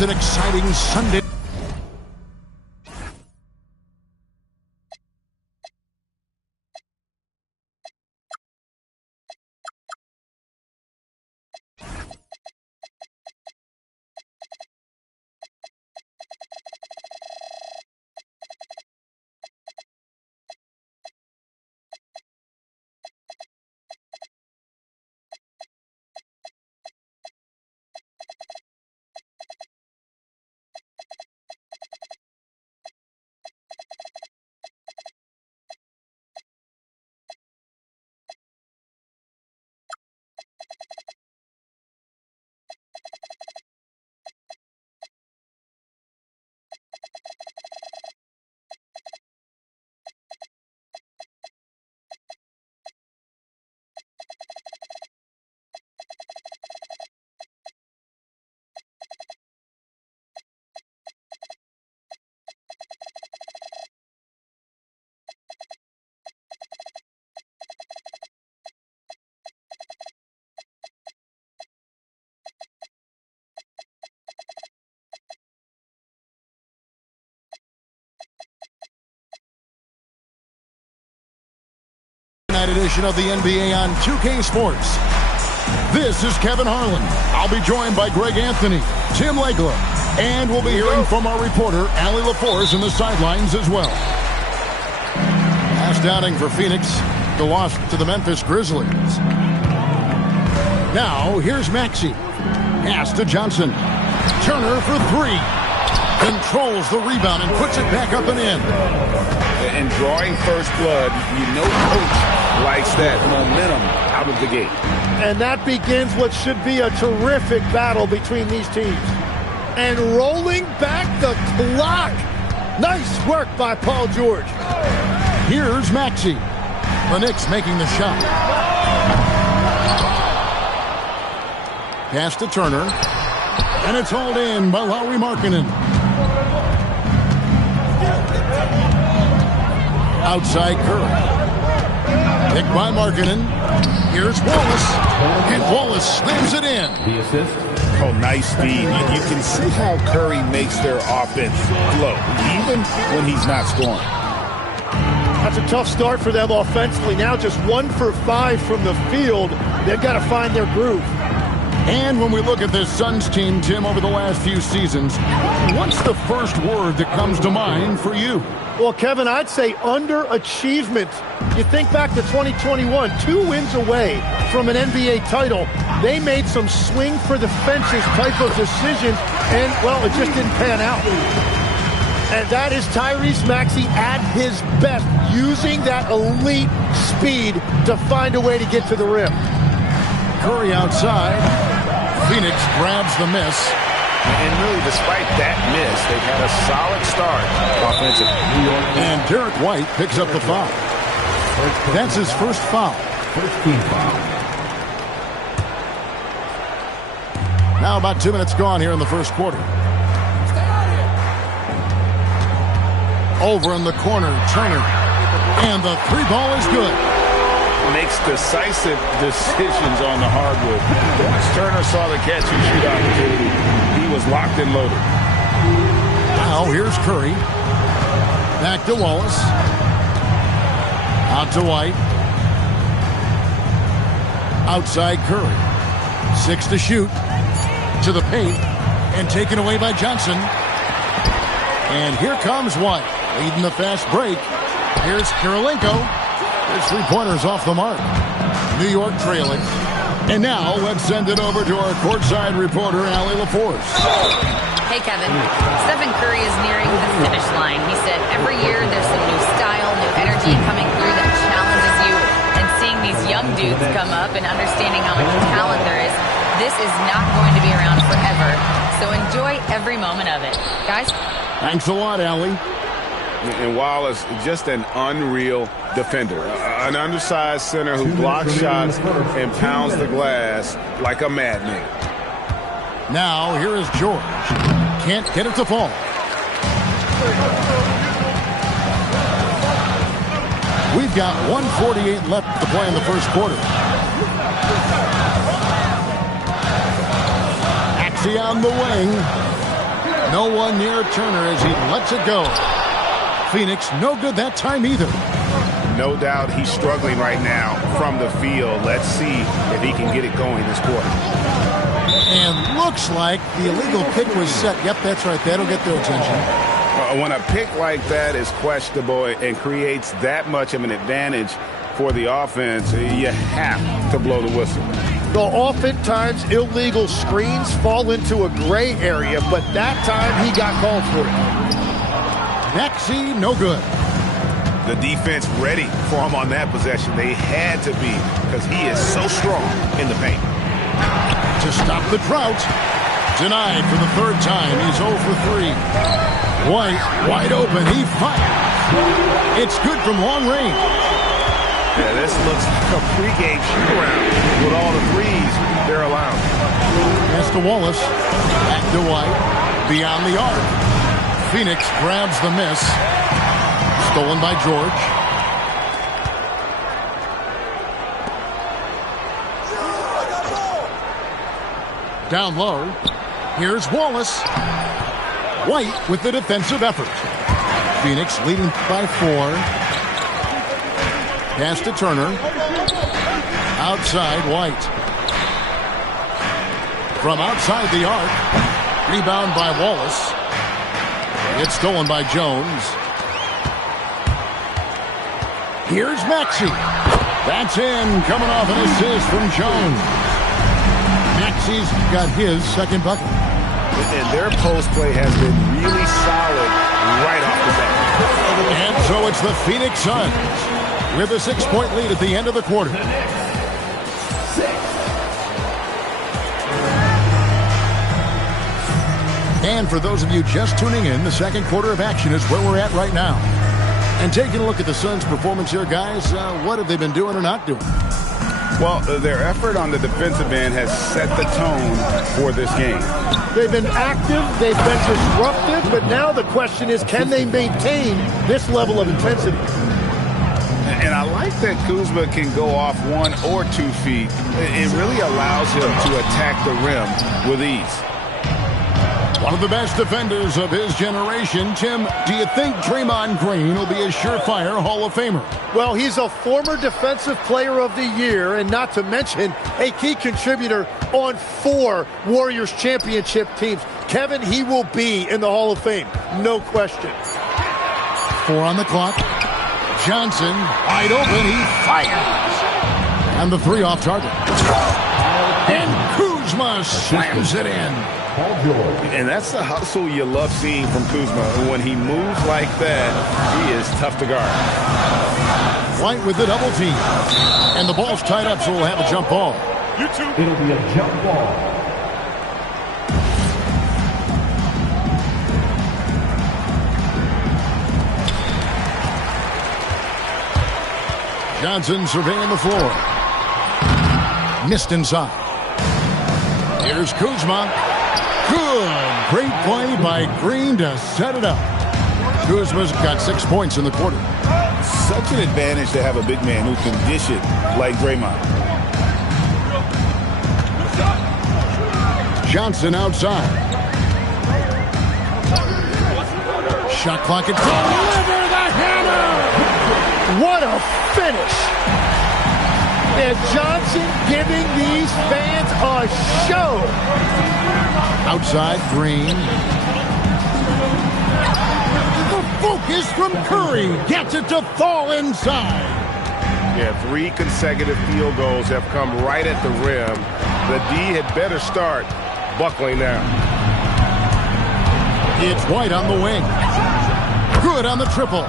It's an exciting Sunday. Edition of the NBA on 2K Sports. This is Kevin Harlan. I'll be joined by Greg Anthony, Tim Legler, and we'll be hearing from our reporter, Allie LaForce, in the sidelines as well. Last outing for Phoenix, the loss to the Memphis Grizzlies. Now, here's Maxey. Pass to Johnson. Turner for three. Controls the rebound and puts it back up and in. And drawing first blood, you know coach likes that momentum out of the gate. And that begins what should be a terrific battle between these teams. And rolling back the clock. Nice work by Paul George. Here's Maxey. The Knicks making the shot. Pass to Turner. And it's hauled in by Lauri Markkanen. Outside Curry. Picked by Markkanen. Here's Wallace. And Wallace slams it in. The assist. Oh, nice speed. You can see how Curry makes their offense flow, even when he's not scoring. That's a tough start for them offensively. Now just 1 for 5 from the field. They've got to find their groove. And when we look at this Suns team, Tim, over the last few seasons, what's the first word that comes to mind for you? Well, Kevin, I'd say underachievement. You think back to 2021, 2 wins away from an NBA title. They made some swing for the fences type of decisions, and, well, it just didn't pan out. And that is Tyrese Maxey at his best, using that elite speed to find a way to get to the rim. Curry outside. Phoenix grabs the miss. And really, despite that miss, they've had a solid start offensively. And Derek White picks up the foul. That's his first foul. First team foul. Now about 2 minutes gone here in the first quarter. Over in the corner, Turner. And the three ball is good. Makes decisive decisions on the hardwood. Once Turner saw the catch and shoot opportunity, he was locked and loaded. Now here's Curry. Back to Wallace. Out to White. Outside Curry. 6 to shoot. To the paint. And taken away by Johnson. And here comes White. Leading the fast break. Here's Kirilenko. His three-pointers off the mark. New York trailing. And now let's send it over to our courtside reporter, Allie LaForce. Hey, Kevin. Stephen Curry is nearing the finish line. He said every year there's some new style, new energy coming through that challenges you. And seeing these young dudes come up and understanding how much talent there is, this is not going to be around forever. So enjoy every moment of it. Guys? Thanks a lot, Allie. And Wallace, just an unreal defender. An undersized center who blocks shots and pounds the glass like a madman. Now, here is George. Can't get it to fall. We've got 1:48 left to play in the first quarter. Maxey on the wing. No one near Turner as he lets it go. Phoenix no good that time either. No doubt he's struggling right now from the field. Let's see if he can get it going this quarter. And looks like the illegal pick was set. Yep, that's right. That'll get their attention. When a pick like that is questionable and creates that much of an advantage for the offense, you have to blow the whistle. The oftentimes illegal screens fall into a gray area, but that time he got called for it. Maxey, no good. The defense ready for him on that possession. They had to be because he is so strong in the paint. To stop the drought. Denied for the third time. He's 0 for 3. White, wide open. He fires. It's good from long range. Yeah, this looks like a pregame shoot-around with all the threes they're allowing. Pass to Wallace. Back to White. Beyond the arc. Phoenix grabs the miss. Stolen by George. Down low. Here's Wallace. White with the defensive effort. Phoenix leading by 4. Pass to Turner. Outside, White. From outside the arc. Rebound by Wallace. It's stolen by Jones. Here's Maxey. That's in. Coming off an assist from Jones. Maxey's got his second bucket. And their post play has been really solid right off the bat. And so it's the Phoenix Suns with a 6-point lead at the end of the quarter. And for those of you just tuning in, the second quarter of action is where we're at right now. And taking a look at the Suns' performance here, guys, what have they been doing or not doing? Well, their effort on the defensive end has set the tone for this game. They've been active, they've been disruptive, but now the question is, can they maintain this level of intensity? And I like that Kuzma can go off 1 or 2 feet. It really allows him to attack the rim with ease. One of the best defenders of his generation. Tim, do you think Draymond Green will be a surefire Hall of Famer? Well, he's a former Defensive Player of the Year, and not to mention a key contributor on 4 Warriors championship teams. Kevin, he will be in the Hall of Fame, no question. 4 on the clock. Johnson, wide open, he fires. And the 3 off target. And Kuzma slams it in. And that's the hustle you love seeing from Kuzma. When he moves like that, he is tough to guard. White with the double team. And the ball's tied up, so we'll have a jump ball. It'll be a jump ball. Johnson surveying the floor. Missed inside. Here's Kuzma. Good. Great play by Green to set it up. Kuzma's got 6 points in the quarter. Such an advantage to have a big man who can dish it like Draymond. Johnson outside. Shot clock at 10. Deliver the hammer! What a finish! And Johnson giving these fans a show. Outside, Green. The focus from Curry gets it to fall inside. Yeah, 3 consecutive field goals have come right at the rim. The D had better start buckling now. It's White on the wing. Good on the triple.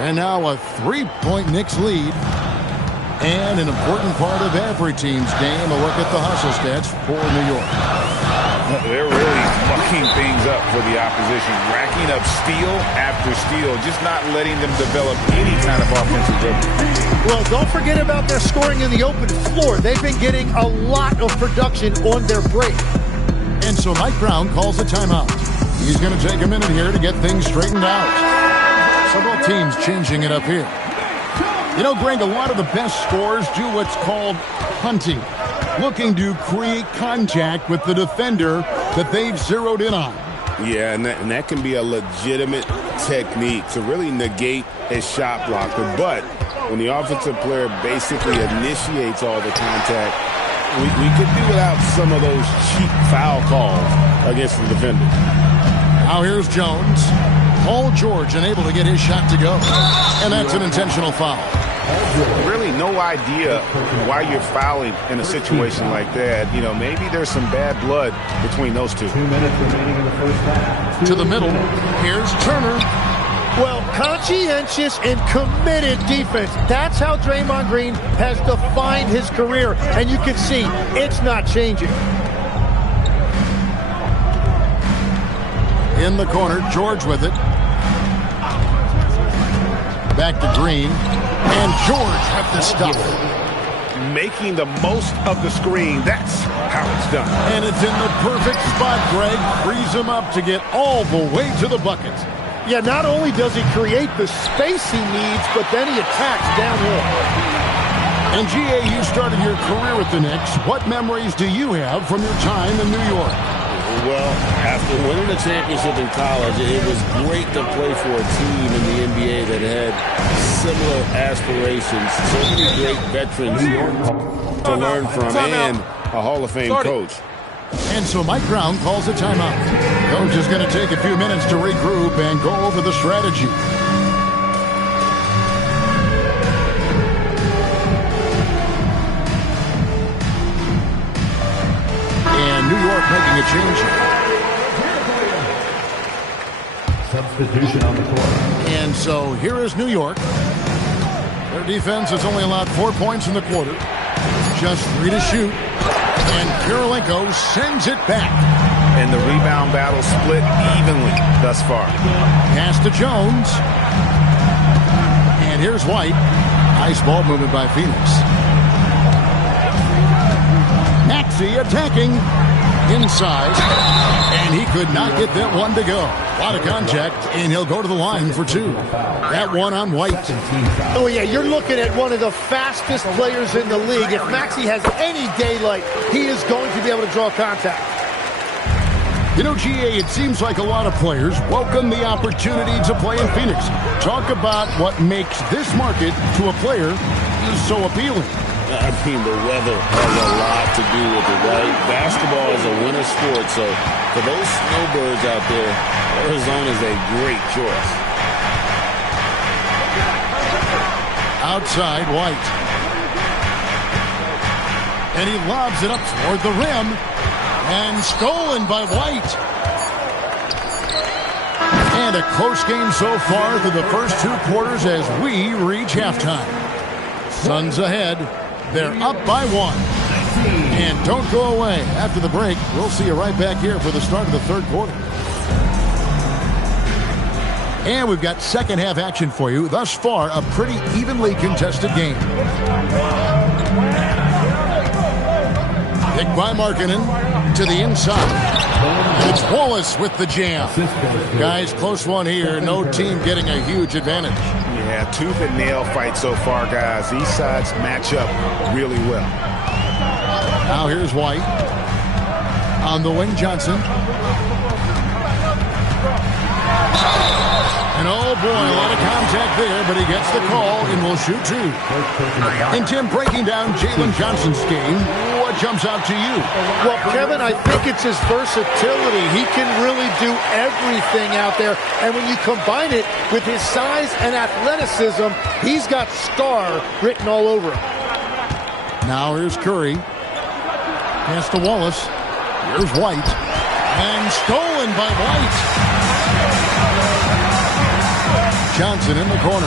And now a 3-point Knicks lead. And an important part of every team's game, a look at the hustle stats for New York. They're really mucking things up for the opposition, racking up steal after steal, just not letting them develop any kind of offensive dribble. Well, don't forget about their scoring in the open floor. They've been getting a lot of production on their break. And so Mike Brown calls a timeout. He's going to take a minute here to get things straightened out. Several teams changing it up here. You know, Greg, a lot of the best scorers do what's called hunting, looking to create contact with the defender that they've zeroed in on. Yeah, and that can be a legitimate technique to really negate a shot blocker. But when the offensive player basically initiates all the contact, we could do without some of those cheap foul calls against the defender. Now here's Jones. Paul George unable to get his shot to go. And that's an intentional foul. Really no idea why you're fouling in a situation like that. You know, maybe there's some bad blood between those two. 2 minutes remaining in the first half. To the middle. Here's Turner. Well, conscientious and committed defense. That's how Draymond Green has defined his career. And you can see it's not changing. In the corner, George with it. Back to Green. And George with the stuff. Making the most of the screen. That's how it's done. And it's in the perfect spot, Greg. Frees him up to get all the way to the bucket. Yeah, not only does he create the space he needs, but then he attacks downhill. And G.A., you started your career with the Knicks. What memories do you have from your time in New York? Well, after winning the championship in college, it was great to play for a team in the NBA that had similar aspirations. So many great veterans to learn from and a Hall of Fame coach. And so Mike Brown calls a timeout. Coach is going to take a few minutes to regroup and go over the strategy. And New York making a change. Substitution on the court. And so here is New York. Their defense has only allowed 4 points in the quarter. Just 3 to shoot. And Kirilenko sends it back. And the rebound battle split evenly thus far. Pass to Jones. And here's White. Nice ball movement by Phoenix. Maxey attacking inside. And he could not get that one to go. A lot of contact, and he'll go to the line for 2. That one on White. Oh, yeah, you're looking at one of the fastest players in the league. If Maxey has any daylight, he is going to be able to draw contact. You know, G.A., it seems like a lot of players welcome the opportunity to play in Phoenix. Talk about what makes this market to a player so appealing. I mean, the weather has a lot to do with it, right? Basketball is a winter sport, so for those snowbirds out there, Arizona is a great choice. Outside, White. And he lobs it up toward the rim. And stolen by White. And a close game so far through the first 2 quarters as we reach halftime. Suns ahead. They're up by 1. And don't go away. After the break, we'll see you right back here for the start of the 3rd quarter. And we've got second half action for you. Thus far, a pretty evenly contested game. Picked by Markkanen to the inside. And it's Wallace with the jam. Guys, close one here. No team getting a huge advantage. Yeah, tooth and nail fight so far, guys. These sides match up really well. Now here's White. On the wing, Johnson. And oh boy, a lot of contact there, but he gets the call and will shoot 2. And Tim, breaking down Jalen Johnson's game, what jumps out to you? Well, Kevin, I think it's his versatility. He can really do everything out there. And when you combine it with his size and athleticism, he's got star written all over him. Now here's Curry. Pass to Wallace. Here's White. And stolen by White. Johnson in the corner.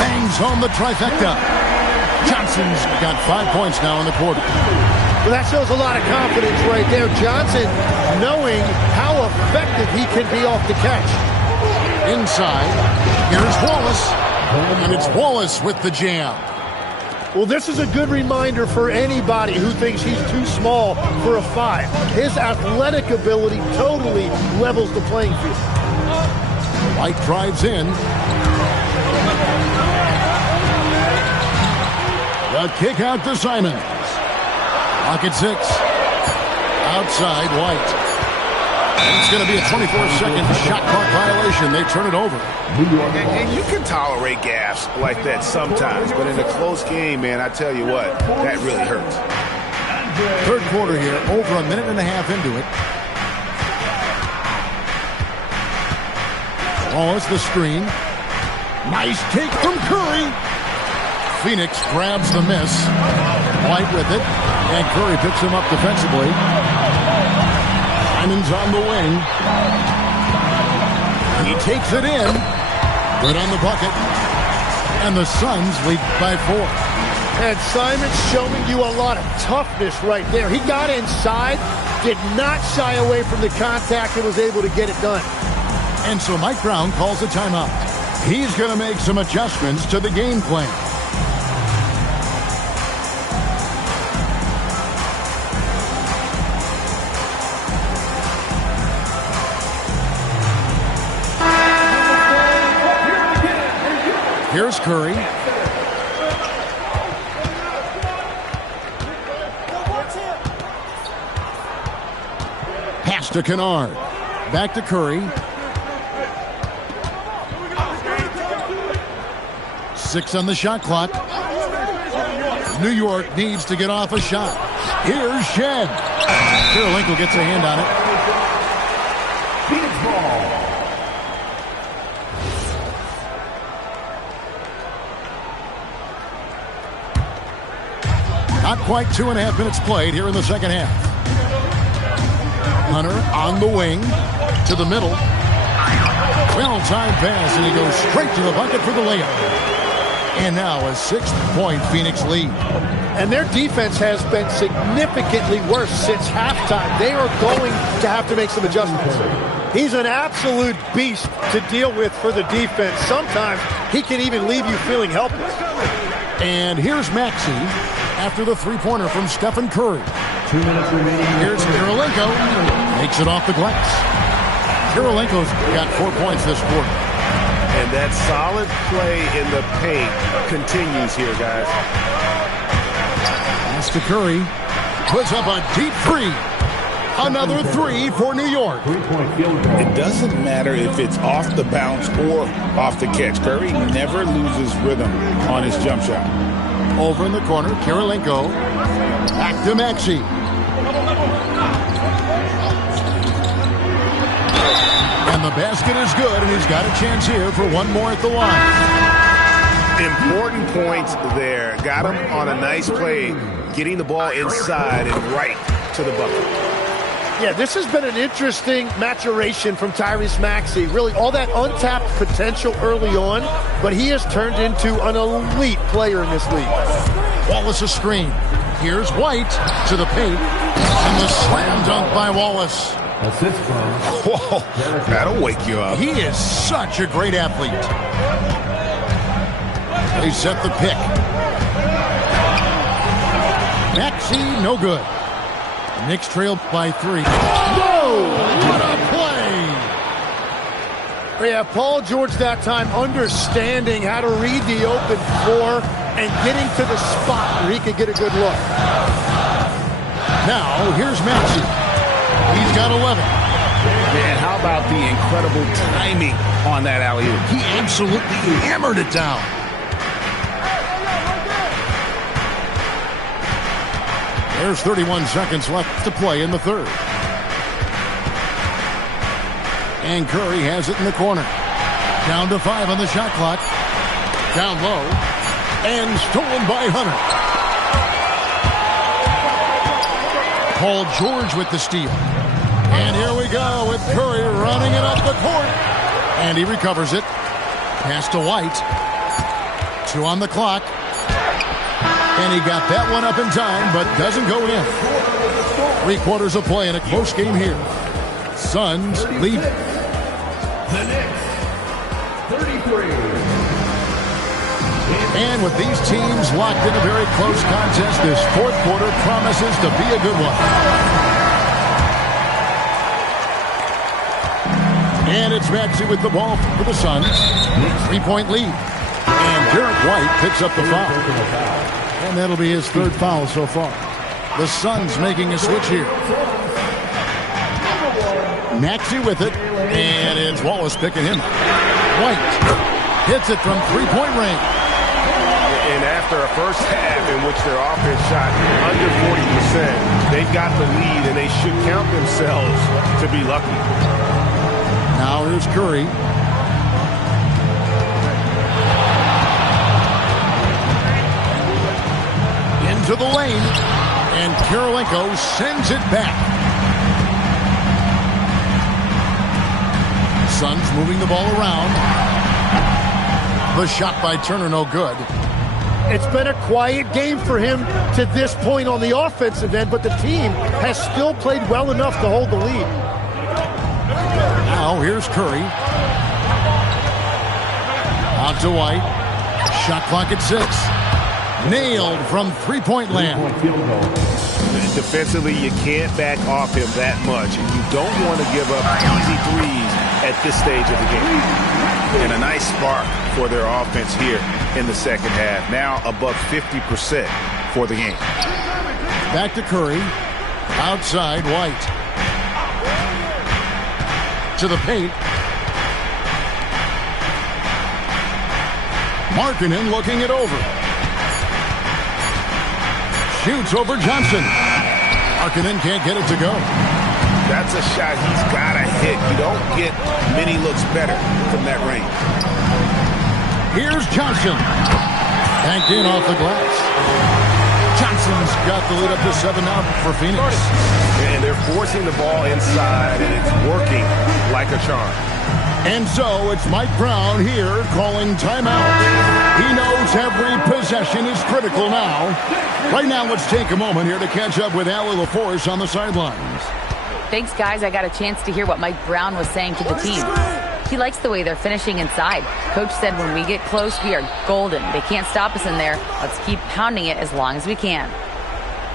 Bangs home the trifecta. Johnson's got 5 points now in the quarter. Well, that shows a lot of confidence right there. Johnson knowing how effective he can be off the catch. Inside. Here's Wallace. And it's Wallace with the jam. Well, this is a good reminder for anybody who thinks he's too small for a 5. His athletic ability totally levels the playing field. White drives in. The kick out to Simons. Clock at 6. Outside, White. And it's going to be a 24-second shot clock violation. They turn it over. And you can tolerate gaffes like that sometimes, but in a close game, man, I tell you what, that really hurts. Third quarter here, over a minute and a half into it. Wallace the screen. Nice take from Curry. Phoenix grabs the miss. White with it. And Curry picks him up defensively. Simon's on the wing. He takes it in. Good on the bucket. And the Suns lead by 4. And Simon's showing you a lot of toughness right there. He got inside, did not shy away from the contact, and was able to get it done. And so Mike Brown calls a timeout. He's going to make some adjustments to the game plan. Here's Curry. Pass to Kennard. Back to Curry. 6 on the shot clock. New York needs to get off a shot. Here's Shed. Kirilenko gets a hand on it. Phoenix ball. Not quite 2.5 minutes played here in the second half. Hunter on the wing to the middle. Well-timed pass, and he goes straight to the bucket for the layup. And now a 6-point Phoenix lead. And their defense has been significantly worse since halftime. They are going to have to make some adjustments. He's an absolute beast to deal with for the defense. Sometimes he can even leave you feeling helpless. And here's Maxey after the three-pointer from Stephen Curry. 2 minutes remaining. Here's Kirilenko. Makes it off the glass. Kirilenko's got 4 points this quarter. And that solid play in the paint continues here, guys. Pass to Curry. Puts up a deep three. Another 3 for New York. 3-point field goal. It doesn't matter if it's off the bounce or off the catch. Curry never loses rhythm on his jump shot. Over in the corner, Kirilenko. Back to Maxey. And the basket is good, and he's got a chance here for one more at the line. Important points there. Got him on a nice play, getting the ball inside and right to the bucket. Yeah, this has been an interesting maturation from Tyrese Maxey. Really, all that untapped potential early on, but he has turned into an elite player in this league. Wallace a screen. Here's White to the paint. And the slam dunk by Wallace. Assist from. Whoa, that'll wake you up. He is such a great athlete. They set the pick. Maxey, no good. Knicks trailed by 3. Whoa! What a play! Yeah, Paul George that time understanding how to read the open floor and getting to the spot where he could get a good look. Now, here's Maxey. He's got 11. Man, how about the incredible timing on that alley-oop? He absolutely hammered it down. There's 31 seconds left to play in the third. And Curry has it in the corner. Down to 5 on the shot clock. Down low. And stolen by Hunter. Paul George with the steal. And here we go with Curry running it up the court. And he recovers it. Pass to White. 2 on the clock. And he got that one up in time, but doesn't go in. 3 quarters of play in a close game here. Suns lead. The Knicks, 33. And with these teams locked in a very close contest, this fourth quarter promises to be a good one. And it's Maxey with the ball for the Suns. 3-point lead. And Derek White picks up the foul. And that'll be his 3rd foul so far. The Suns making a switch here. Maxey with it, and it's Wallace picking him up. White hits it from three-point range. And after a first half in which their offense shot under 40%, they've got the lead, and they should count themselves to be lucky. Now here's Curry. Into the lane, and Kirilenko sends it back. Suns moving the ball around. The shot by Turner, no good. It's been a quiet game for him to this point on the offensive end, but the team has still played well enough to hold the lead. Now here's Curry. Out to White. Shot clock at 6. Nailed from three-point land. Defensively, you can't back off him that much, and you don't want to give up easy threes at this stage of the game. And a nice spark for their offense here in the second half. Now above 50% for the game. Back to Curry. Outside, White. To the paint. Markkanen looking it over. Shoots over Johnson. Markkanen can't get it to go. That's a shot he's got to hit. You don't get many looks better from that range. Here's Johnson. Banked in off the glass. Johnson's got the lead up to 7 now for Phoenix. And they're forcing the ball inside, and it's working like a charm. And so it's Mike Brown here calling timeout. He knows every possession is critical now. Right now, let's take a moment here to catch up with Allie LaForce on the sidelines. Thanks, guys. I got a chance to hear what Mike Brown was saying to the team. He likes the way they're finishing inside. Coach said when we get close, we are golden. They can't stop us in there. Let's keep pounding it as long as we can.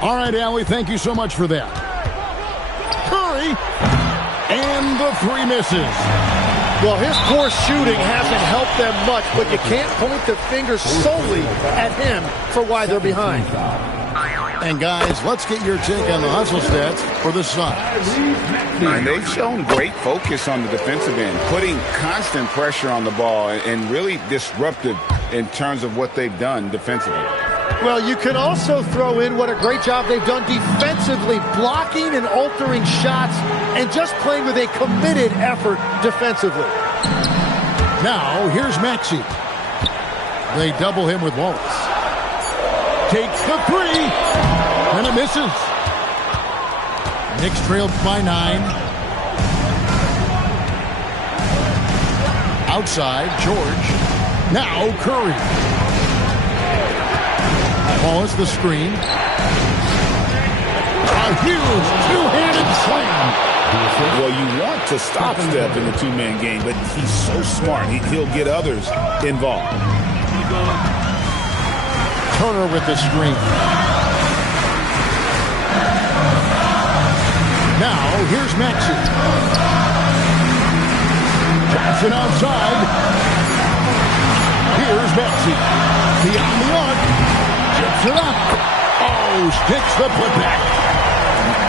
All right, Allie, thank you so much for that. Curry, and the three misses. Well, his poor shooting hasn't helped them much, but you can't point the finger solely at him for why they're behind. And guys, let's get your take on the hustle stats for the Suns. And they've shown great focus on the defensive end, putting constant pressure on the ball and really disruptive in terms of what they've done defensively. Well, you can also throw in what a great job they've done defensively, blocking and altering shots and just playing with a committed effort defensively. Now, here's Maxey. They double him with Wallace. Takes the three, and it misses. Knicks trailed by 9. Outside, George. Now, Curry. Wallace the screen. A huge two-handed slam. Well, you want to stop Steph in the two-man game, but he's so smart. He'll get others involved. Turner with the screen. Now, here's Maxey. Johnson outside. Here's Maxey. Beyond the arc. Chips it up. Oh, sticks the putback.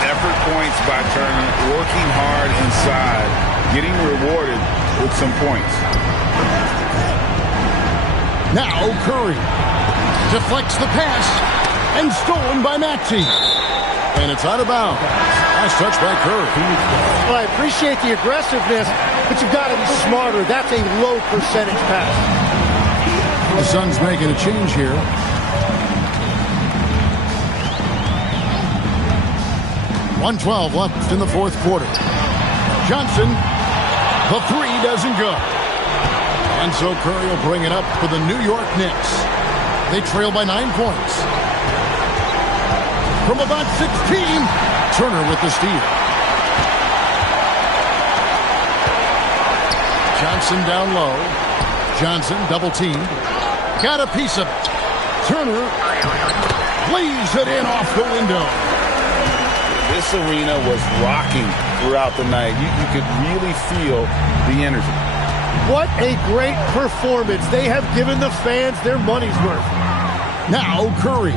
Effort points by Turner, working hard inside, getting rewarded with some points. Now Curry deflects the pass and stolen by Maxey. And it's out of bounds. Nice touch by Curry. Well, I appreciate the aggressiveness, but you've got to be smarter. That's a low percentage pass. The Suns making a change here. .112 left in the fourth quarter. Johnson, the three doesn't go. And so Curry will bring it up for the New York Knicks. They trail by 9 points. From about 16, Turner with the steal. Johnson down low. Johnson double teamed. Got a piece of it. Turner lays it in off the window. This arena was rocking throughout the night. You could really feel the energy. What a great performance. They have given the fans their money's worth. Now Curry.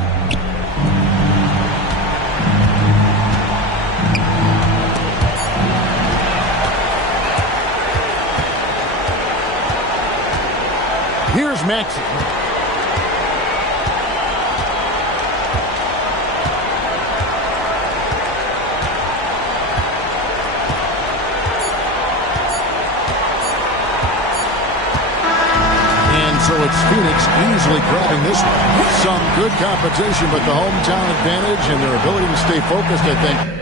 Here's Maxey. So it's Phoenix easily grabbing this one. Some good competition, but the hometown advantage and their ability to stay focused, I think,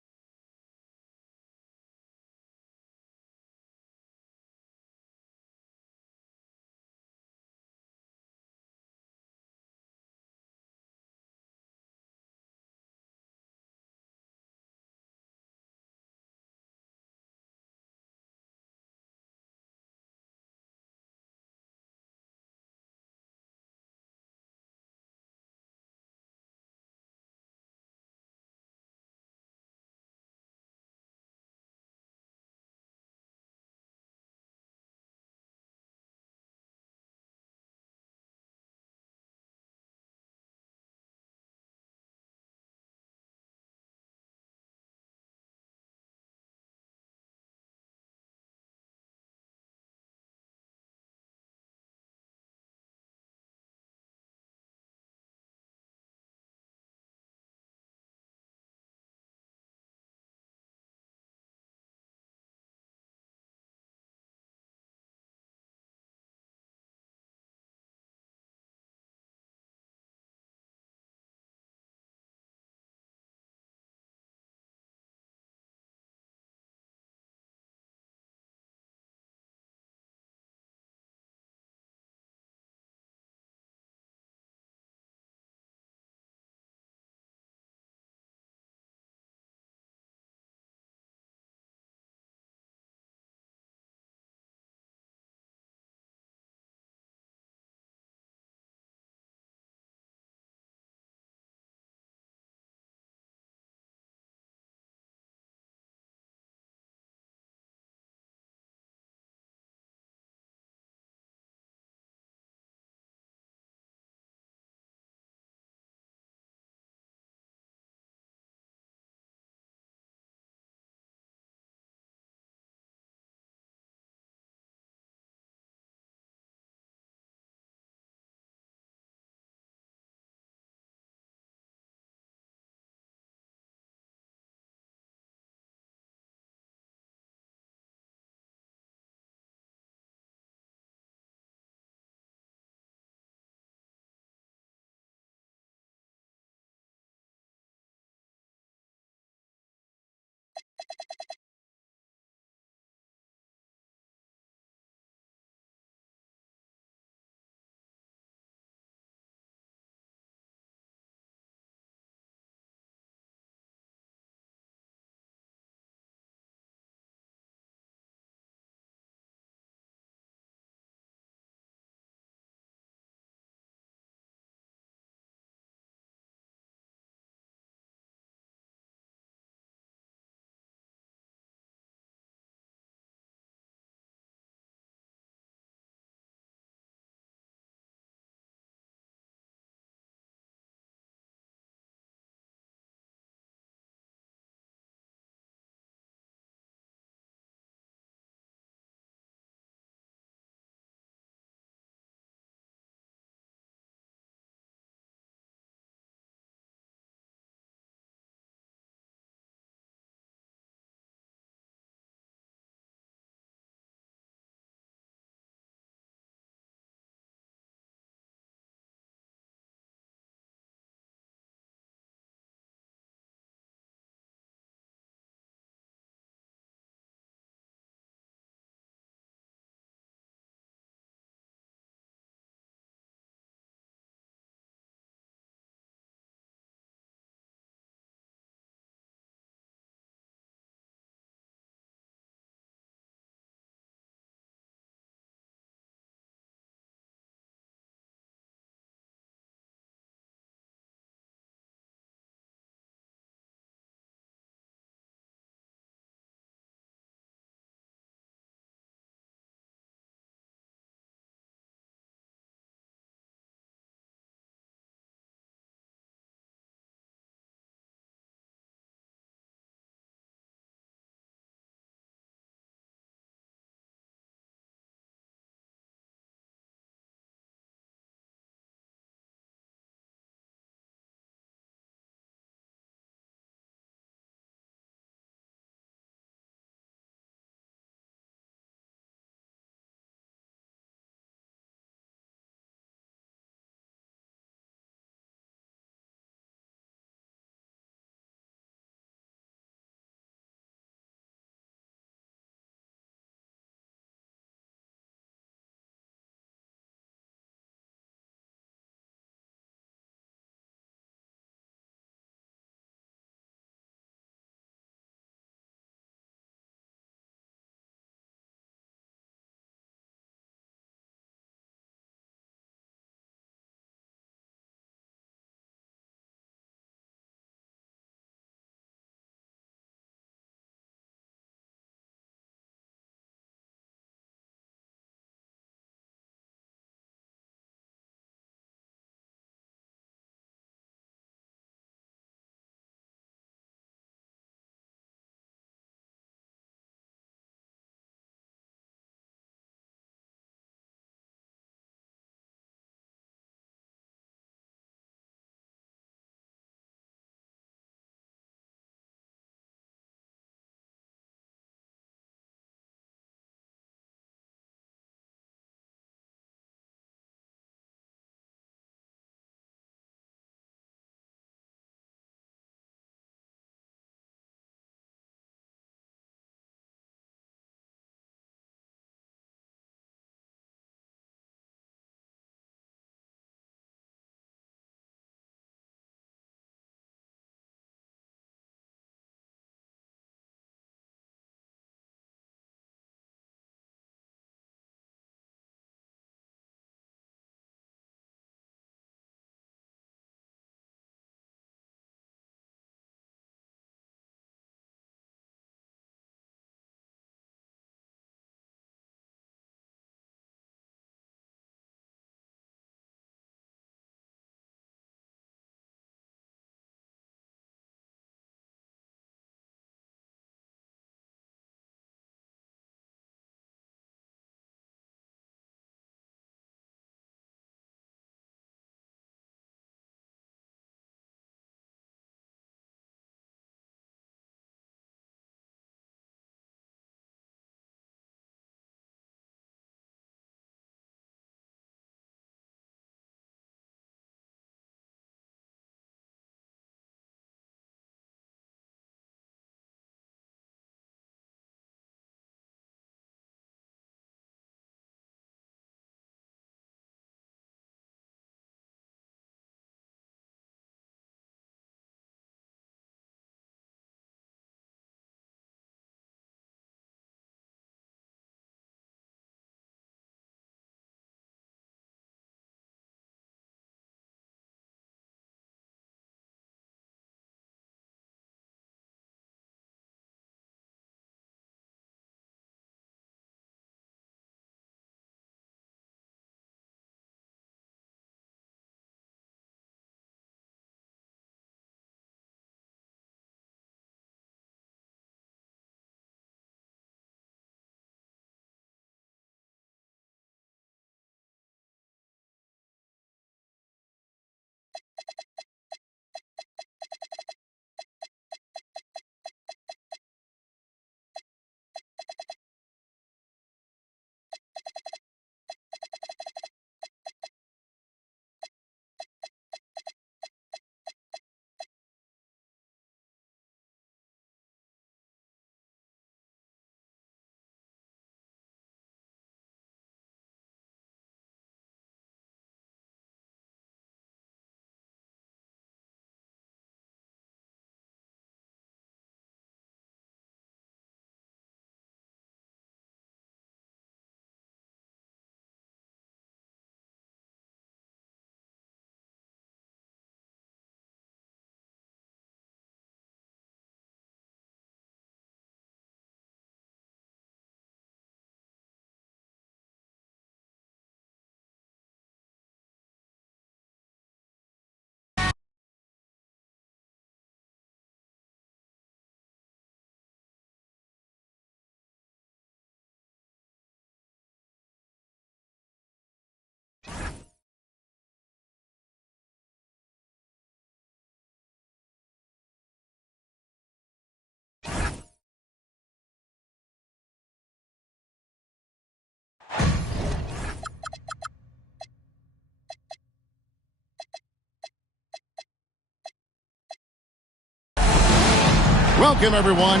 Welcome, everyone.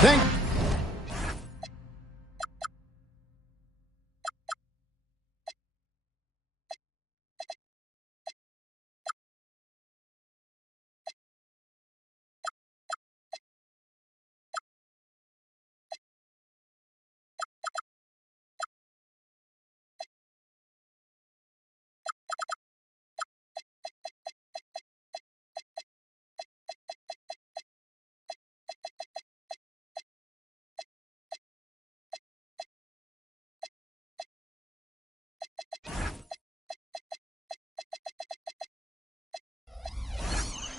Thank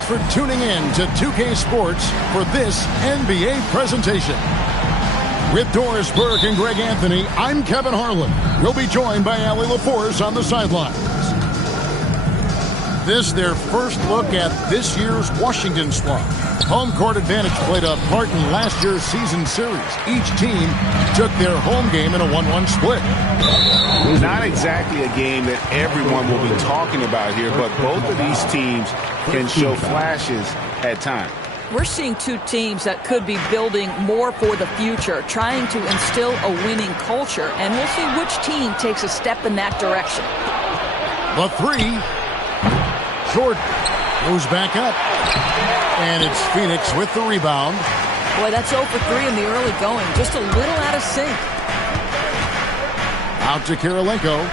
for tuning in to 2K Sports for this NBA presentation. With Doris Burke and Greg Anthony, I'm Kevin Harlan. We'll be joined by Allie LaForce on the sidelines. This their first look at this year's Washington squad. Home court advantage played a part in last year's season series. Each team took their home game in a 1-1 split. Not exactly a game that everyone will be talking about here, but both of these teams can show flashes at times. We're seeing two teams that could be building more for the future, trying to instill a winning culture, and we'll see which team takes a step in that direction. The three. Jordan goes back up. And it's Phoenix with the rebound. Boy, that's 0 for 3 in the early going. Just a little out of sync. Out to Kirilenko.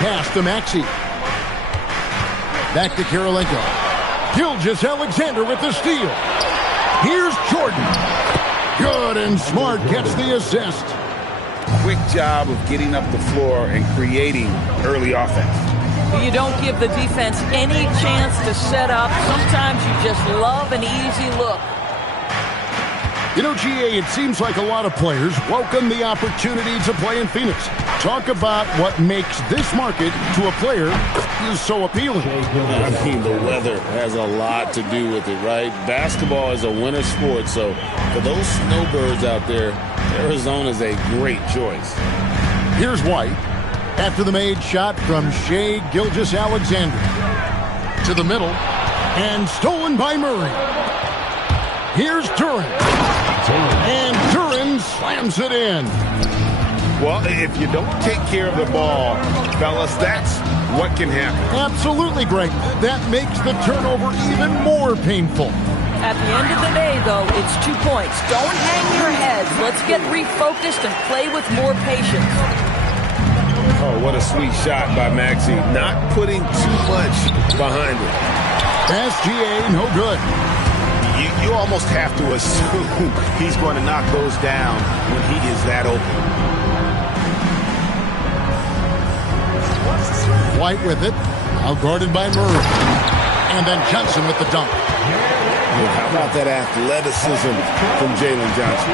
Pass to Maxey. Back to Kirilenko. Gilgeous-Alexander with the steal. Here's Jordan. Good and Smart gets the assist. Quick job of getting up the floor and creating early offense. You don't give the defense any chance to set up. Sometimes you just love an easy look. You know, GA, it seems like a lot of players welcome the opportunity to play in Phoenix. Talk about what makes this market to a player is so appealing. I mean, the weather has a lot to do with it, right? Basketball is a winter sport, so for those snowbirds out there, Arizona's a great choice. Here's White. After the made shot from Shai Gilgeous-Alexander. To the middle. And stolen by Murray. Here's Duren. And Duren slams it in. Well, if you don't take care of the ball, fellas, that's what can happen. Absolutely, Greg. That makes the turnover even more painful. At the end of the day, though, it's 2 points. Don't hang your heads. Let's get refocused and play with more patience. Oh, what a sweet shot by Maxey. Not putting too much behind it. SGA, no good. You almost have to assume he's going to knock those down when he is that open. White with it. Outguarded by Murray. And then Johnson with the dunk. How about that athleticism from Jalen Johnson?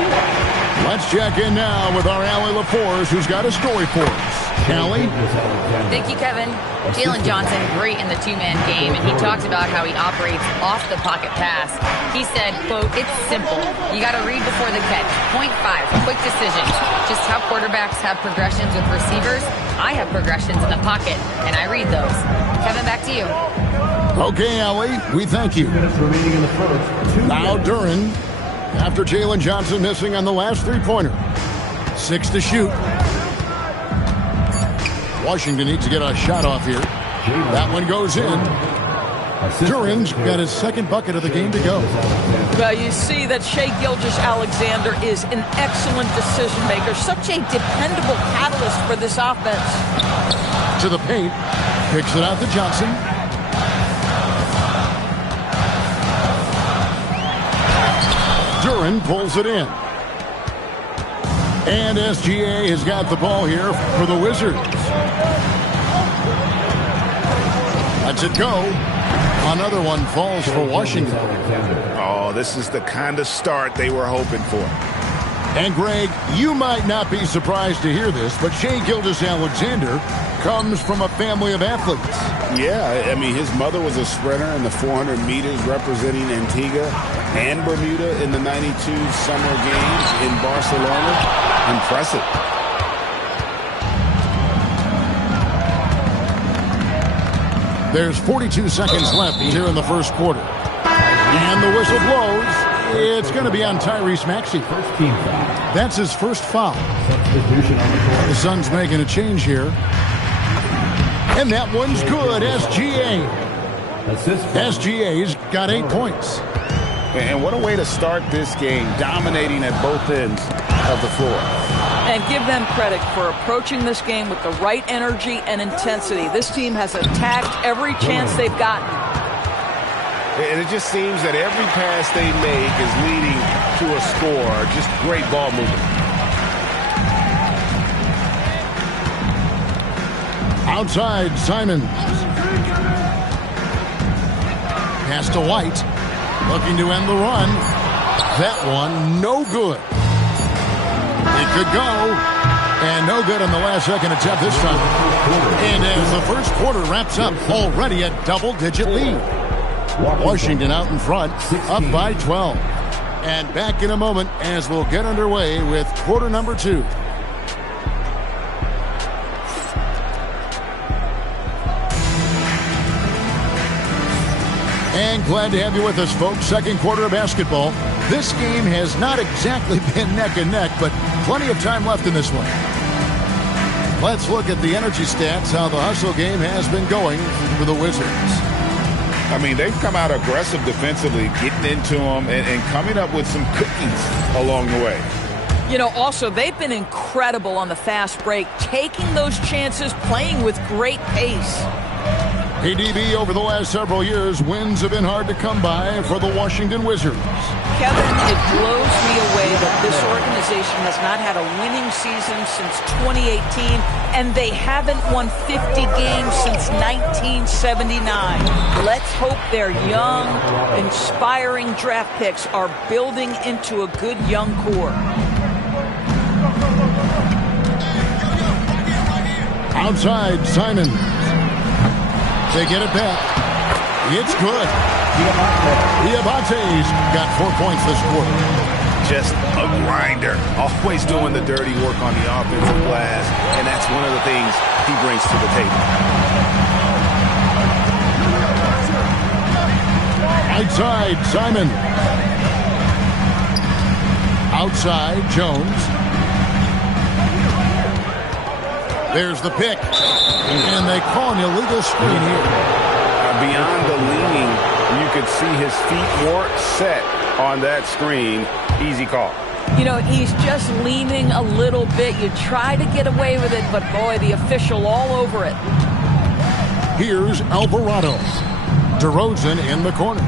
Let's check in now with our Allie LaForce, who's got a story for us. Allie? Thank you, Kevin. Jalen Johnson, great in the two-man game, and he talked about how he operates off the pocket pass. He said, quote, "It's simple. You got to read before the catch. Point 5, quick decisions. Just how quarterbacks have progressions with receivers, I have progressions in the pocket, and I read those." Kevin, back to you. Okay, Allie, we thank you. Now Duren, after Jalen Johnson missing on the last three-pointer. 6 to shoot. Washington needs to get a shot off here. That one goes in. Duren's got his second bucket of the game to go. Well, you see that Shai Gilgeous-Alexander is an excellent decision maker. Such a dependable catalyst for this offense. To the paint. Picks it out to Johnson. Duren pulls it in. And SGA has got the ball here for the Wizards. Lets it go. Another one falls for Washington. Oh, this is the kind of start they were hoping for. And Greg, you might not be surprised to hear this, but Shai Gilgeous-Alexander comes from a family of athletes. Yeah, I mean, his mother was a sprinter in the 400 meters representing Antigua and Bermuda in the 92 Summer Games in Barcelona. Impressive. There's 42 seconds left here in the first quarter. And the whistle blows. It's going to be on Tyrese Maxey. First team foul. That's his first foul. Substitution on the court. The Suns making a change here. And that one's good. SGA. Assist. SGA's got 8 points. And what a way to start this game, dominating at both ends of the floor. And give them credit for approaching this game with the right energy and intensity. This team has attacked every chance they've gotten. And it just seems that every pass they make is leading to a score. Just great ball movement. Outside, Simons. Pass to White. Looking to end the run. That one, no good. It could go. And no good on the last second attempt this time. And as the first quarter wraps up, already a double-digit lead. Washington out in front, up by 12. And back in a moment as we'll get underway with quarter number 2. And glad to have you with us, folks. Second quarter of basketball. This game has not exactly been neck and neck, but plenty of time left in this one. Let's look at the energy stats, how the hustle game has been going for the Wizards. I mean, they've come out aggressive defensively, getting into them and coming up with some cookies along the way. You know, also, they've been incredible on the fast break, taking those chances, playing with great pace. ADB over the last several years, wins have been hard to come by for the Washington Wizards. Kevin, it blows me away that this organization has not had a winning season since 2018, and they haven't won 50 games since 1979. Let's hope their young, inspiring draft picks are building into a good young core. Outside, Simon. They get it back. It's good. Diabate's got 4 points this quarter. Just a grinder. Always doing the dirty work on the offensive glass. And that's one of the things he brings to the table. Outside, Simon. Outside, Jones. There's the pick. And they call an illegal screen here. Beyond the leaning, you could see his feet weren't set on that screen. Easy call. You know, he's just leaning a little bit. You try to get away with it, but boy, the official all over it. Here's Alvarado. DeRozan in the corner.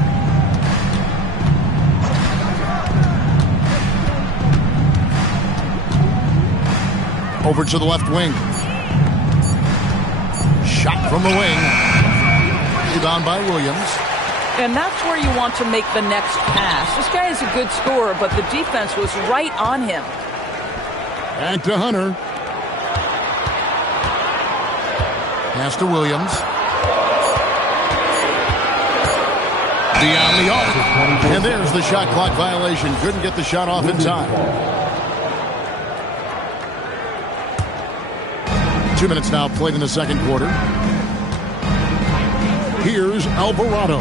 Over to the left wing. Shot from the wing. Rebound by Williams. And that's where you want to make the next pass. This guy is a good scorer, but the defense was right on him. Back to Hunter. Pass to Williams. Beyond the arc. And there's the shot clock violation. Couldn't get the shot off in time. 2 minutes now played in the second quarter. Here's Alvarado.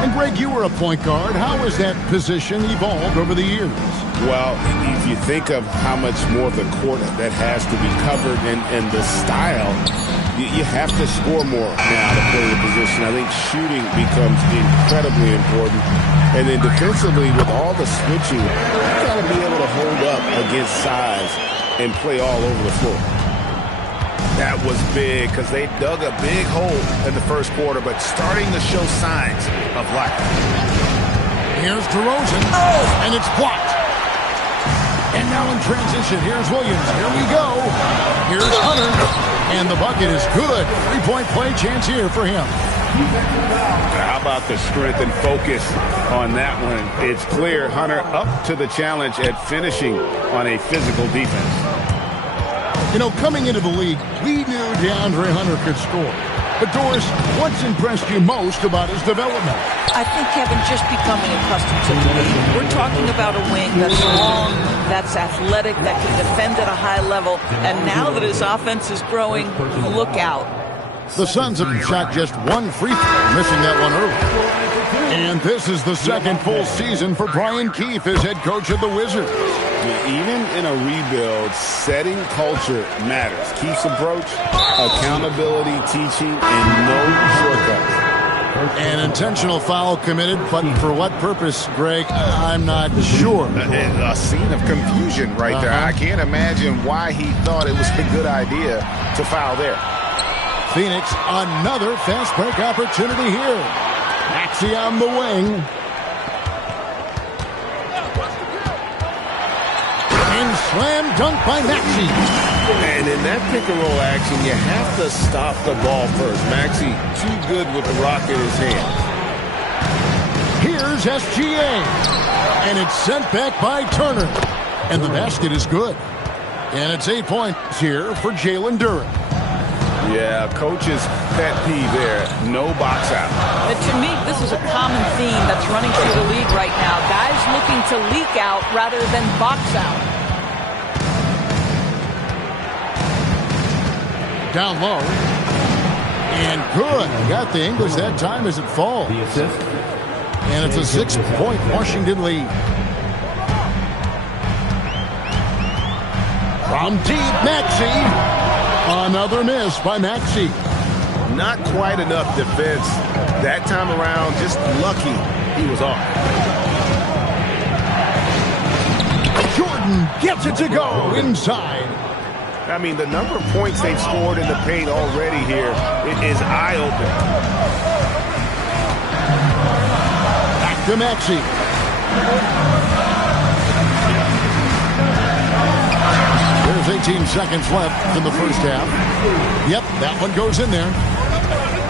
And Greg, you were a point guard. How has that position evolved over the years? Well, if you think of how much more of the court that has to be covered and the style, you have to score more now to play the position. I think shooting becomes incredibly important. And then defensively, with all the switching, you've got to be able to hold up against size and play all over the floor. That was big because they dug a big hole in the first quarter, but starting to show signs of life. Here's DeRozan, and it's blocked. And now in transition, here's Williams. Here we go. Here's Hunter, and the bucket is good. 3-point play chance here for him. How about the strength and focus on that one? It's clear Hunter up to the challenge at finishing on a physical defense. You know, coming into the league, we knew DeAndre Hunter could score. But Doris, what's impressed you most about his development? I think, Kevin, just becoming accustomed to the league. We're talking about a wing that's long, that's athletic, that can defend at a high level. And now that his offense is growing, look out. The Suns have shot just one free throw, missing that one early. And this is the second full season for Brian Keefe as head coach of the Wizards. Even in a rebuild, setting culture matters. Keefe's approach, accountability, teaching, and no shortcuts. An intentional foul committed, but for what purpose, Greg? I'm not sure. A scene of confusion right there. I can't imagine why he thought it was a good idea to foul there. Phoenix, another fast break opportunity here. Maxey on the wing. And slam dunk by Maxey. And in that pick-and-roll action, you have to stop the ball first. Maxey, too good with the rock in his hand. Here's SGA. And it's sent back by Turner. And the basket is good. And it's 8 points here for Jalen Duren. Yeah, coach's pet peeve there. No box out. But to me, this is a common theme that's running through the league right now. Guys looking to leak out rather than box out. Down low. And good. Got the English that time as it falls. The assist. And it's a 6-point Washington lead. From deep, Maxey. Another miss by Maxey. Not quite enough defense that time around. Just lucky he was off. Jordan gets it to go inside. I mean, the number of points they've scored in the paint already here is eye-opening. Back to Maxey. There's 18 seconds left in the first half. Yep, that one goes in there.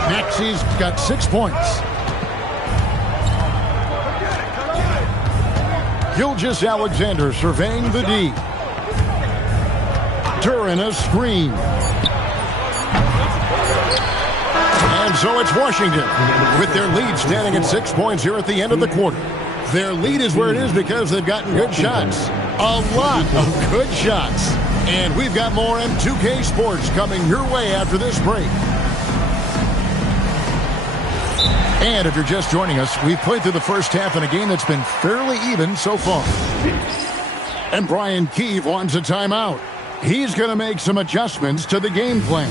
Maxey's got 6 points. Gilgeous-Alexander surveying the D. Duren a screen. And so it's Washington with their lead standing at 6 points here at the end of the quarter. Their lead is where it is because they've gotten good shots. A lot of good shots. And we've got more M2K Sports coming your way after this break. And if you're just joining us, we've played through the first half in a game that's been fairly even so far. And Brian Keefe wants a timeout. He's going to make some adjustments to the game plan.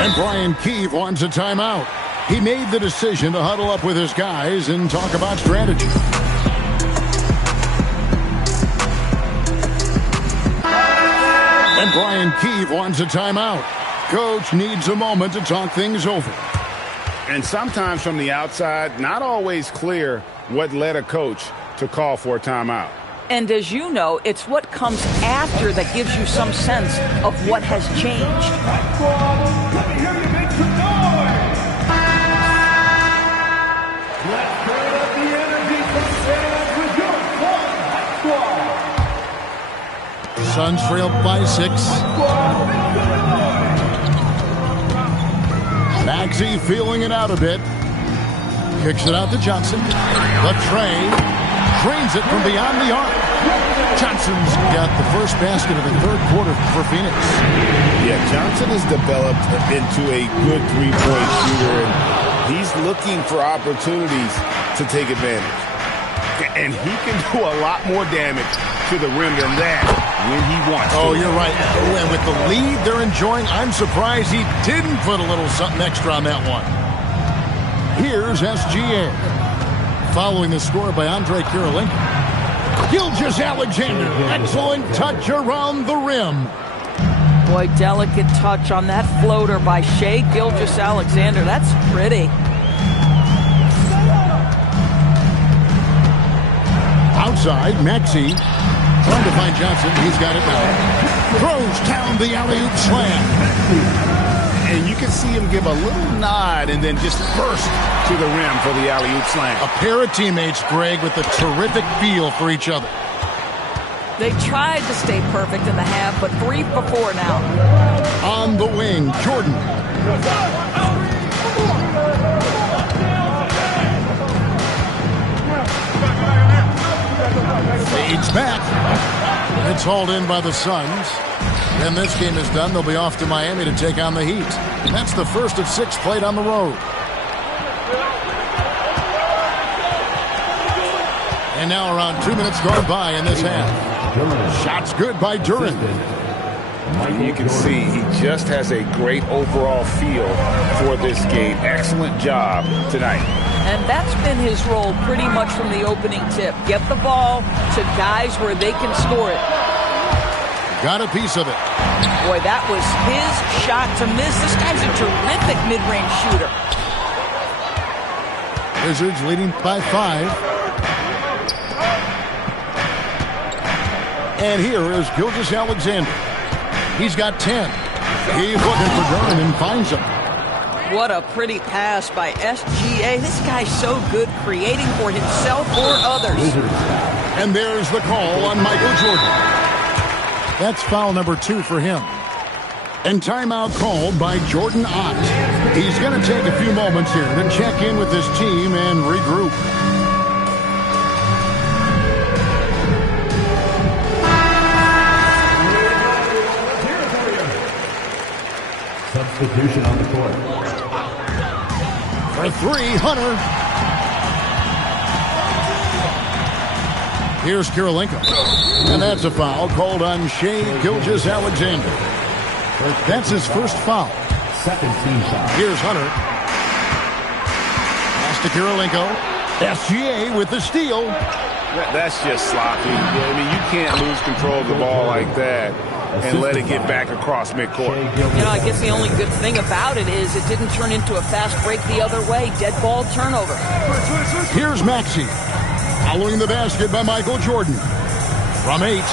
And Brian Keefe wants a timeout. He made the decision to huddle up with his guys and talk about strategy. And Brian Keefe wants a timeout. Coach needs a moment to talk things over. And sometimes from the outside, not always clear what led a coach to call for a timeout. And as you know, it's what comes after that gives you some sense of what has changed. Suns trailed by 6. Maxey feeling it out a bit. Kicks it out to Johnson. The tray. Drains it from beyond the arc. Johnson's got the first basket of the third quarter for Phoenix. Yeah, Johnson has developed into a good three-point shooter, and he's looking for opportunities to take advantage. And he can do a lot more damage to the rim than that when he wants to. Oh, you're right. And with the lead they're enjoying, I'm surprised he didn't put a little something extra on that one. Here's SGA. Following the score by Andre Kirilenko. Gilgeous-Alexander. Excellent touch around the rim. Boy, delicate touch on that floater by Shai Gilgeous-Alexander. That's pretty. Outside, Maxey trying to find Johnson. He's got it now. Throws down the alley-oop slam. And you can see him give a little nod and then just burst to the rim for the alley-oop slam. A pair of teammates, Greg, with a terrific feel for each other. They tried to stay perfect in the half, but 3 for 4 now. On the wing, Jordan. Fades back. It's hauled in by the Suns. When this game is done, they'll be off to Miami to take on the Heat. And that's the first of 6 played on the road. And now around 2 minutes gone by in this half. Shots good by Duren. You can see he just has a great overall feel for this game. Excellent job tonight. And that's been his role pretty much from the opening tip. Get the ball to guys where they can score it. Got a piece of it. Boy, that was his shot to miss. This guy's a terrific mid-range shooter. Wizards leading by 5. And here is Gilgeous-Alexander. He's got 10. He's looking for Duren and finds him. What a pretty pass by SGA. This guy's so good creating for himself or others. And there's the call on Michael Jordan. That's foul number 2 for him. And timeout called by Jordan Ott. He's going to take a few moments here to check in with his team and regroup. Substitution on the court. For 3, Hunter. Here's Kirilenko. And that's a foul called on Shai Gilgeous-Alexander. That's his first foul. Second team foul. Here's Hunter. Pass to Kirilenko. SGA with the steal. That's just sloppy. I mean, you can't lose control of the ball like that and let it get back across midcourt. You know, I guess the only good thing about it is it didn't turn into a fast break the other way. Dead ball turnover. Here's Maxey. Following the basket by Michael Jordan. From 8.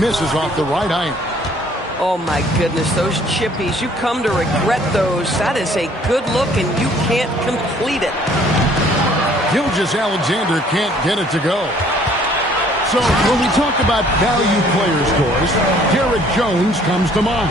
Misses off the right iron. Oh, my goodness. Those chippies, you come to regret those. That is a good look, and you can't complete it. Gilgeous-Alexander can't get it to go. So when we talk about value player scores, Derrick Jones comes to mind.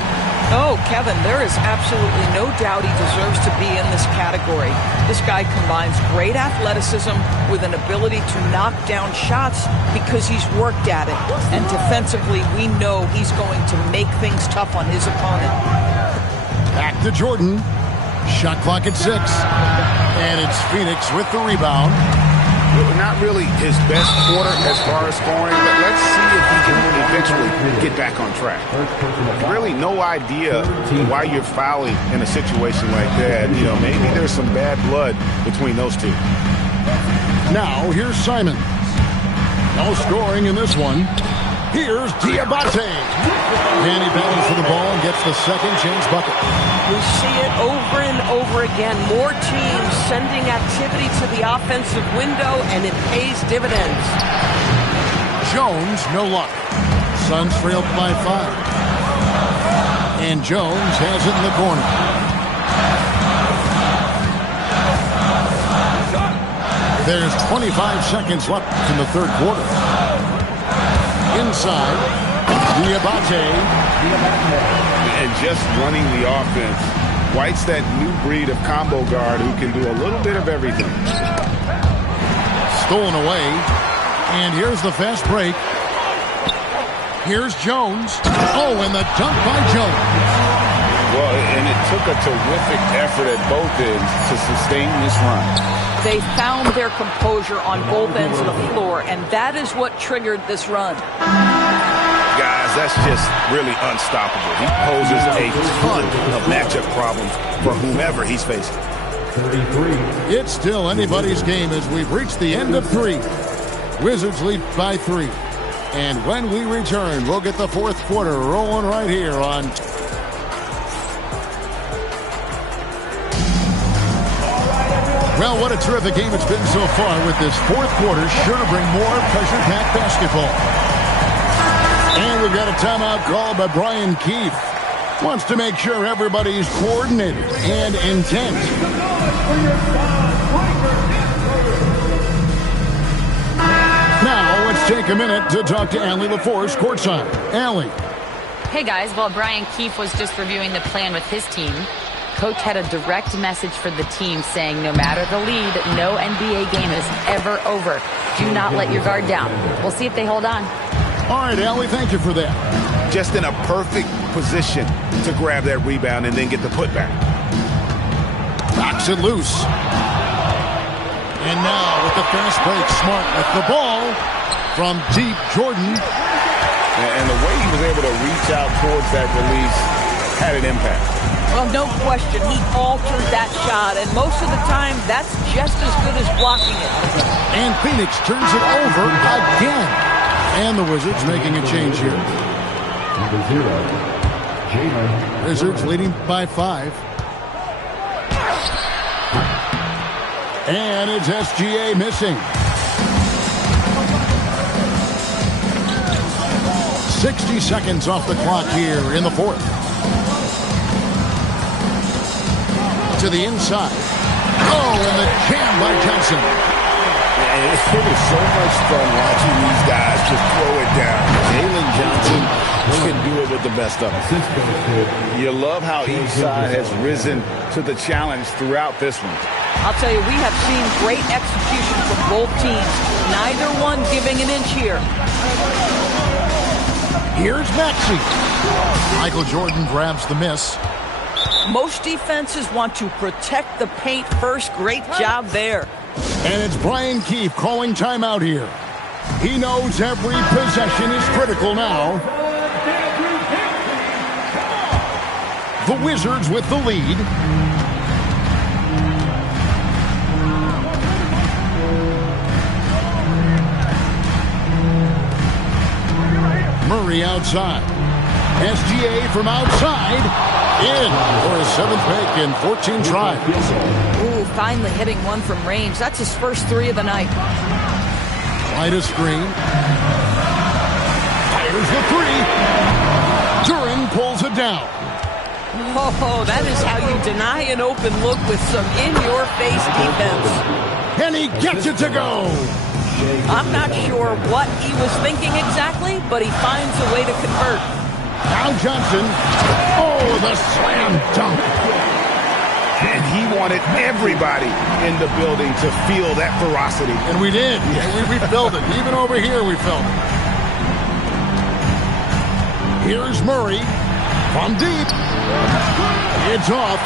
Oh, Kevin, there is absolutely no doubt he deserves to be in this category. This guy combines great athleticism with an ability to knock down shots because he's worked at it. And defensively, we know he's going to make things tough on his opponent. Back to Jordan. Shot clock at 6. And it's Phoenix with the rebound. Not really his best quarter as far as scoring, but let's see if he can eventually get back on track. Really no idea why you're fouling in a situation like that. You know, maybe there's some bad blood between those two. Now, here's Simon. No scoring in this one. Here's Diabate. And he battles for the ball and gets the second chance bucket. We see it over and over again. More teams sending activity to the offensive window, and it pays dividends. Jones, no luck. Suns trailed by 5. And Jones has it in the corner. There's 25 seconds left in the third quarter. Inside, Diabate. And just running the offense, White's that new breed of combo guard who can do a little bit of everything. Stolen away. And here's the fast break. Here's Jones. Oh, and the dunk by Jones. Well, and it took a terrific effort at both ends to sustain this run. They found their composure on both ends of the floor, and that is what triggered this run. Guys, that's just really unstoppable. He poses a ton of matchup problems for whomever he's facing. 33. It's still anybody's game as we've reached the end of 3. Wizards lead by 3. And when we return, we'll get the fourth quarter rolling right here on... Well, what a terrific game it's been so far with this fourth quarter. Sure to bring more pressure-packed basketball. And we've got a timeout called by Brian Keefe. Wants to make sure everybody's coordinated and intent. Now, let's take a minute to talk to Allie LaForce courtside. Allie. Hey, guys. While Brian Keefe was just reviewing the plan with his team, Coach had a direct message for the team saying no matter the lead, no NBA game is ever over. Do not let your guard down. We'll see if they hold on. All right, Allie, thank you for that. Just in a perfect position to grab that rebound and then get the putback. Knocks it loose. And now with the fast break, Smart with the ball from deep. Jordan. And the way he was able to reach out towards that release had an impact. Well, no question. He altered that shot, and most of the time, that's just as good as blocking it. And Phoenix turns it over again. And the Wizards making a change here. Number 0, Jalen. Wizards leading by 5. And it's SGA missing. 60 seconds off the clock here in the fourth. To the inside. Oh, and the jam by Johnson. And it was so much fun watching these guys just throw it down. Jalen Johnson can do it with the best of them. You love how each side has risen to the challenge throughout this one. I'll tell you, we have seen great execution from both teams. Neither one giving an inch here. Here's Maxey. Michael Jordan grabs the miss. Most defenses want to protect the paint first. Great job there. And it's Brian Keefe calling timeout here. He knows every possession is critical now. The Wizards with the lead. Murray outside. SGA from outside. In for his 7th make in 14 tries. Ooh, finally hitting one from range. That's his first 3 of the night. Right a screen. Fires the 3. Duran pulls it down. Oh, that is how you deny an open look with some in-your-face defense. And he gets it to go. I'm not sure what he was thinking exactly, but he finds a way to convert. Now Johnson. Oh, the slam dunk. And he wanted everybody in the building to feel that ferocity. And we did. Yeah, we felt it. Even over here, we felt it. Here's Murray from deep. It's off.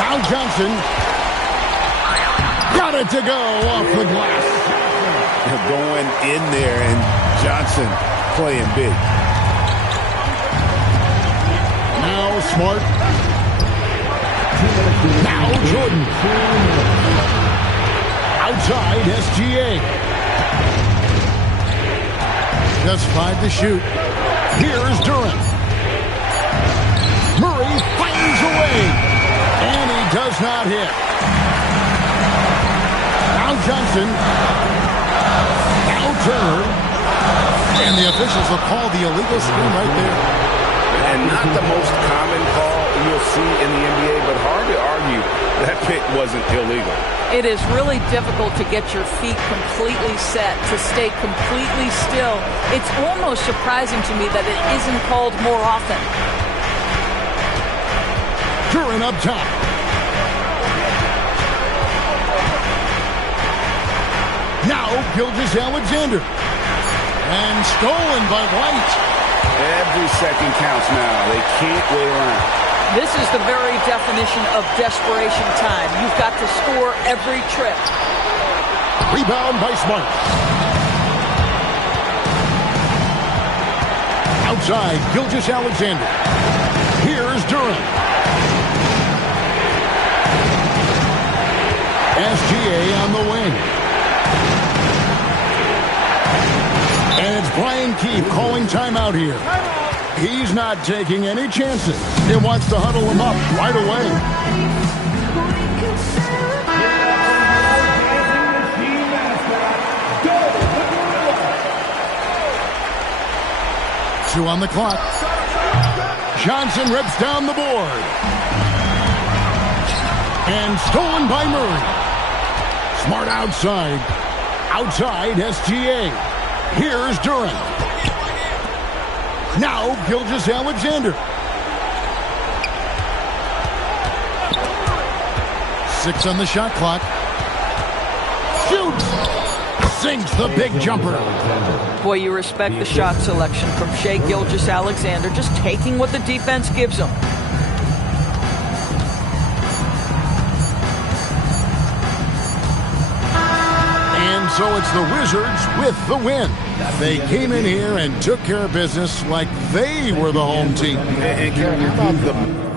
Now Johnson. Got it to go off the glass. Going in there, and Johnson playing big. Now Smart. Now Jordan. Outside SGA. Just 5 to shoot. Here's Duran. Murray fires away. And he does not hit. Now Johnson. Now Turner. And the officials will call the illegal screen right there. And not the most common call you'll see in the NBA, but hard to argue that pick wasn't illegal. It is really difficult to get your feet completely set, to stay completely still. It's almost surprising to me that it isn't called more often. Duran up top. Now Gilgeous-Alexander. And stolen by White. Every second counts now. They can't wait around. This is the very definition of desperation time. You've got to score every trip. Rebound by Smart. Outside, Gilgeous-Alexander. Here's Duran. SGA on the wing. And it's Brian Keefe calling timeout here. He's not taking any chances. He wants to huddle him up right away. Two on the clock. Johnson rips down the board. And stolen by Murray. Smart outside. Outside SGA. Here's Duran. Now Gilgeous-Alexander. 6 on the shot clock. Shoots. sinks the big jumper. Boy, you respect the shot selection from Shai Gilgeous-Alexander, just taking what the defense gives him. And so it's the Wizards with the win. They came in here and took care of business like they were the home team. And Kevin, how about the